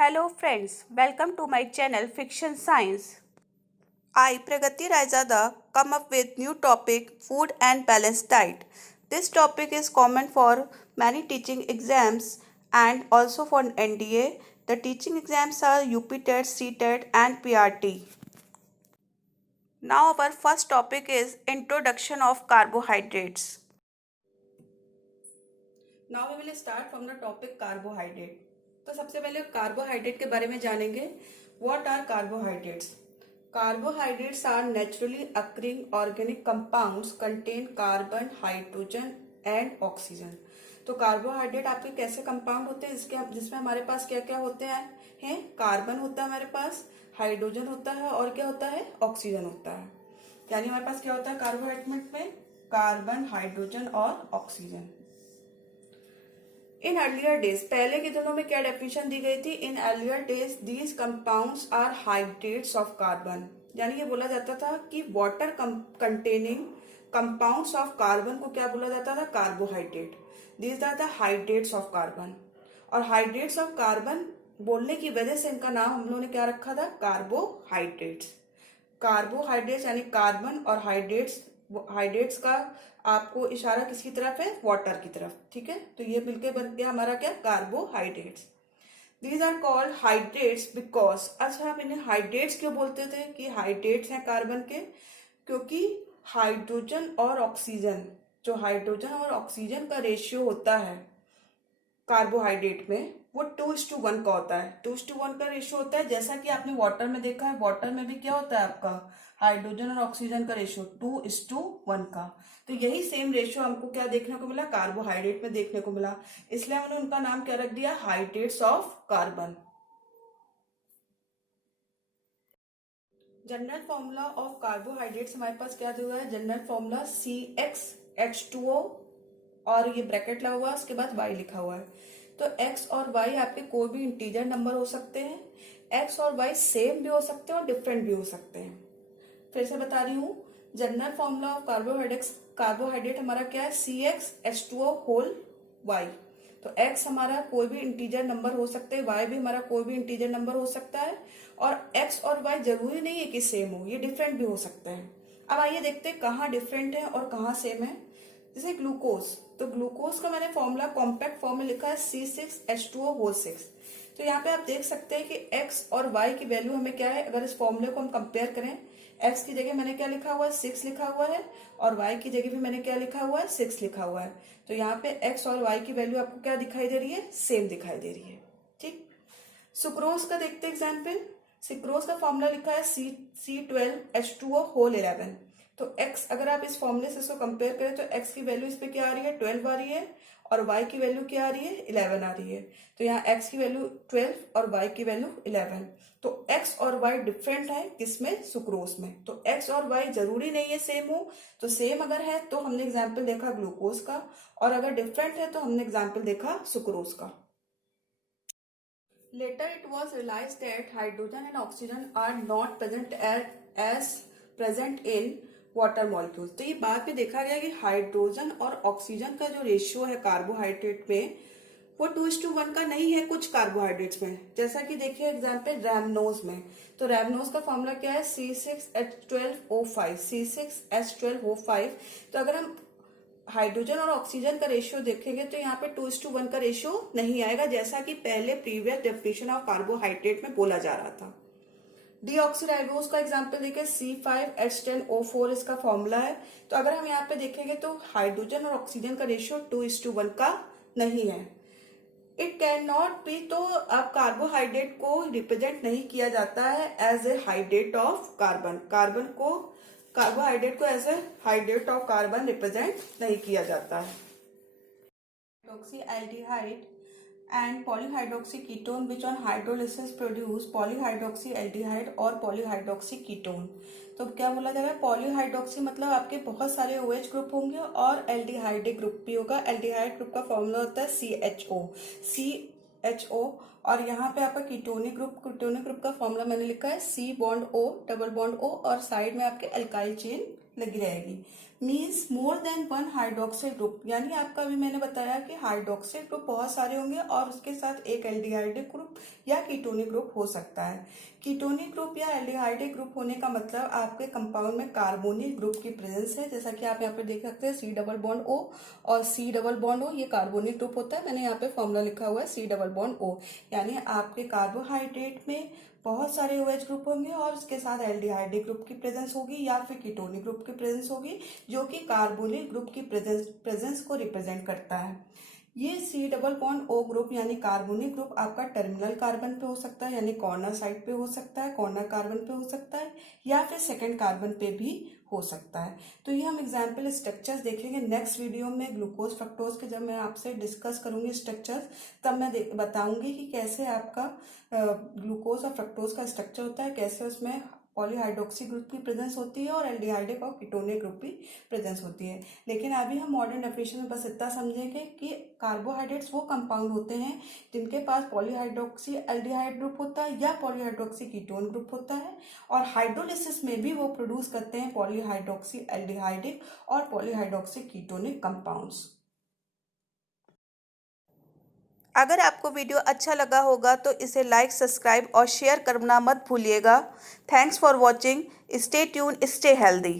Hello friends, welcome to my channel Fiction Science. I, Pragati Raizada, come up with new topic food and balanced diet. This topic is common for many teaching exams and also for NDA. The teaching exams are UP TET, CTET and PRT. Now our first topic is introduction of carbohydrates. Now we will start from the topic carbohydrate. तो सबसे पहले carbohydrate के बारे में जानेंगे. What are carbohydrates? Carbohydrates are naturally occurring organic compounds contain carbon, hydrogen and oxygen. तो carbohydrate आपके कैसे कंपाउंड होते हैं जिसमें हमारे पास क्या क्या होते हैं कार्बन होता है, हमारे पास हाइड्रोजन होता है और क्या होता है ऑक्सीजन होता है. यानी हमारे पास क्या होता है कार्बोहाइड्रेट में कार्बन, हाइड्रोजन और ऑक्सीजन. इन अर्लियर डेज, पहले के दिनों में क्या डेफिनेशन दी गई थी? In earlier days these compounds are hydrates of carbon. यानी ये बोला जाता था कि water containing compounds of carbon को क्या बोला जाता था? Carbohydrate. These are the hydrates of carbon. और हाइड्रेट्स ऑफ कार्बन बोलने की वजह से इनका नाम हम लोगों ने क्या रखा था? कार्बोहाइड्रेट्स. कार्बोहाइड्रेट्स यानी कार्बन और हाइड्रेट्स का आपको इशारा किसकी तरफ है? वाटर की तरफ. ठीक है, तो ये मिलके बन गया हमारा क्या? Carbohydrates. These are called hydrates because. अच्छा, हम इन्हें हाइड्रेट्स क्यों बोलते थे कि हाइड्रेट्स हैं कार्बन के? क्योंकि हाइड्रोजन और ऑक्सीजन, जो हाइड्रोजन और ऑक्सीजन का रेशियो होता है कार्बोहाइड्रेट में, वो 2:1 का होता है. 2:1 का रेशियो होता है. जैसा कि आपने वाटर में देखा है, वाटर में भी क्या होता है आपका हाइड्रोजन और ऑक्सीजन का रेशियो 2:1 का. तो यही सेम रेशियो हमको क्या देखने को मिला? कार्बोहाइड्रेट में देखने को मिला. इसलिए हमने उनका नाम क्या रख दिया? Hydrates of carbon. General formula of carbohydrates हमारे पास क्या दिया है? जनरल फॉर्मूला CxH2O और ये ब्रैकेट लगा हुआ है, उसके बाद Y लिखा हुआ है. तो X और Y आपके कोई भी इंटीजर नंबर हो सकते हैं. X और Y सेम भी हो सकते हैं और डिफरेंट भी हो सकते हैं. फिर से बता रही हूँ, जनरल फॉर्मूला ऑफ कार्बोहाइड्रेट हमारा क्या है? CxH2O whole Y. तो X हमारा कोई भी इंटीजर नंबर हो सकते हैं, Y भी हमारा कोई भी इंटीजर नंबर हो सकता है. और X और Y जरूरी नहीं है कि सेम हो, ये डिफरेंट भी हो सकते हैं. अब आइए देखते हैं कहाँ डिफरेंट है और कहाँ सेम है. जैसे ग्लूकोज, तो ग्लूकोज का मैंने फॉर्मूला कॉम्पैक्ट फॉर्म में लिखा है C6H2O होल 6. तो यहाँ पे आप देख सकते हैं कि X और Y की वैल्यू हमें क्या है? अगर इस फॉर्मूले को हम कंपेयर करें, X की जगह मैंने क्या लिखा हुआ है? 6 लिखा हुआ है और Y की जगह भी मैंने क्या लिखा हुआ है? 6 लिखा हुआ है. तो यहाँ पे X और Y की वैल्यू आपको क्या दिखाई दे रही है? सेम दिखाई दे रही है. ठीक. सुक्रोज का देखते हैं एग्जाम्पल. सुक्रोज का फॉर्मूला लिखा है C12H2O होल 11. तो X अगर आप इस फॉर्मूले से इसको कंपेयर करें तो X की वैल्यू इस पे क्या आ रही है? 12 आ रही है और Y की वैल्यू क्या आ रही है? 11 आ रही है. तो यहाँ X की वैल्यू 12 और Y की वैल्यू 11. तो X और Y डिफरेंट है किसमें? सुक्रोज में. तो X और Y जरूरी नहीं है सेम हो. तो सेम अगर है तो हमने एग्जाम्पल देखा ग्लूकोज का, और अगर डिफरेंट है तो हमने एग्जाम्पल देखा सुक्रोज का. Later it was realized that hydrogen and oxygen are not present as present in water molecules. तो ये बाद में देखा गया कि हाइड्रोजन और ऑक्सीजन का जो रेशियो है कार्बोहाइड्रेट में वो 2:1 का नहीं है कुछ कार्बोहाइड्रेट्स में. जैसा कि देखिए एग्जाम्पल रैमनोज में. तो रैमनोज का फॉर्मूला क्या है? C6H12O5. C6H12O5. तो अगर हम हाइड्रोजन और ऑक्सीजन का रेशियो देखेंगे तो यहाँ पे 2:1 का रेशियो नहीं आएगा, जैसा कि पहले प्रीवियस डेफिनेशन ऑफ कार्बोहाइड्रेट में बोला जा रहा था. डीऑक्सीराइबोज का एग्जांपल देखिए C5H10O4 इसका फॉर्मूला है. तो अगर हम यहाँ पे देखेंगे तो हाइड्रोजन और ऑक्सीजन का रेशियो 2:1 का नहीं है. It can not be. तो अब कार्बोहाइड्रेट को रिप्रेजेंट नहीं किया जाता है as a hydrate of carbon. Carbohydrate को as a hydrate of carbon represent नहीं किया जाता है. Hydroxyaldehyde and polyhydroxy ketone which on hydrolysis produce polyhydroxyaldehyde और polyhydroxy ketone. तो क्या बोला जा रहा है? पॉलीहाइड्रोक्सी मतलब आपके बहुत सारे OH ग्रुप होंगे और एल्डिहाइड ग्रुप भी होगा. एल्डिहाइड ग्रुप का फॉर्मूला होता है CHO. और यहाँ पे आपका कीटोनिक ग्रुप का फॉर्मूला मैंने लिखा है C+O डबल बॉन्ड O और साइड में आपके एल्काइल चेन लगी रहेगी. Means more than one hydroxyl group. यानी आपका अभी मैंने बताया कि हाइड्रोक्सिल ग्रुप बहुत सारे होंगे और उसके साथ एक एल्डिहाइड ग्रुप या कीटोनिक ग्रुप हो सकता है। कीटोनिक ग्रुप या एल्डिहाइडिक ग्रुप होने का मतलब आपके कंपाउंड में कार्बोनिल ग्रुप की प्रेजेंस है। जैसा कि आप यहाँ पे देख सकते हैं C डबल बॉन्ड O और C डबल बॉन्ड O, ये कार्बोनिल ग्रुप होता है। मैंने यहाँ पे फॉर्मूला लिखा हुआ है C डबल बॉन्ड O, यानी आपके कार्बोहाइड्रेट में बहुत सारे OH ग्रुप होंगे और उसके साथ एल्डिहाइडिक ग्रुप की प्रेजेंस होगी या फिर कीटोनिक ग्रुप की प्रेजेंस होगी, जो कि कार्बोनिल ग्रुप की प्रेजेंस को रिप्रेजेंट करता है। ये C double bond O group यानी कार्बोनिक ग्रुप आपका टर्मिनल कार्बन पे हो सकता है, यानी कॉर्नर साइड पे हो सकता है, कॉर्नर कार्बन पे हो सकता है, या फिर सेकंड कार्बन पे भी हो सकता है। तो ये हम एग्जाम्पल स्ट्रक्चर्स देखेंगे नेक्स्ट वीडियो में ग्लूकोज फ्रक्टोज के। जब मैं आपसे डिस्कस करूंगी स्ट्रक्चर्स, तब मैं बताऊंगी कि कैसे आपका ग्लूकोज और फ्रक्टोज का स्ट्रक्चर होता है, कैसे उसमें पॉलीहाइड्रोक्सी ग्रुप की प्रेजेंस होती है और एल्डिहाइडिक और कीटोनिक ग्रुप की प्रेजेंस होती है। लेकिन अभी हम मॉडर्न डेफिनेशन में बस इतना समझेंगे कि कार्बोहाइड्रेट्स वो कंपाउंड होते हैं जिनके पास पॉलीहाइड्रोक्सी एल्डिहाइड ग्रुप होता है या पॉलीहाइड्रोक्सी कीटोन ग्रुप होता है, और हाइड्रोलिसिस में भी वो प्रोड्यूस करते हैं पॉलीहाइड्रोक्सी एल्डिहाइडिक और पॉलीहाइड्रोक्सी कीटोनिक कंपाउंड्स। अगर आपको वीडियो अच्छा लगा होगा तो इसे लाइक, सब्सक्राइब और शेयर करना मत भूलिएगा। Thanks for watching. Stay tune, stay healthy.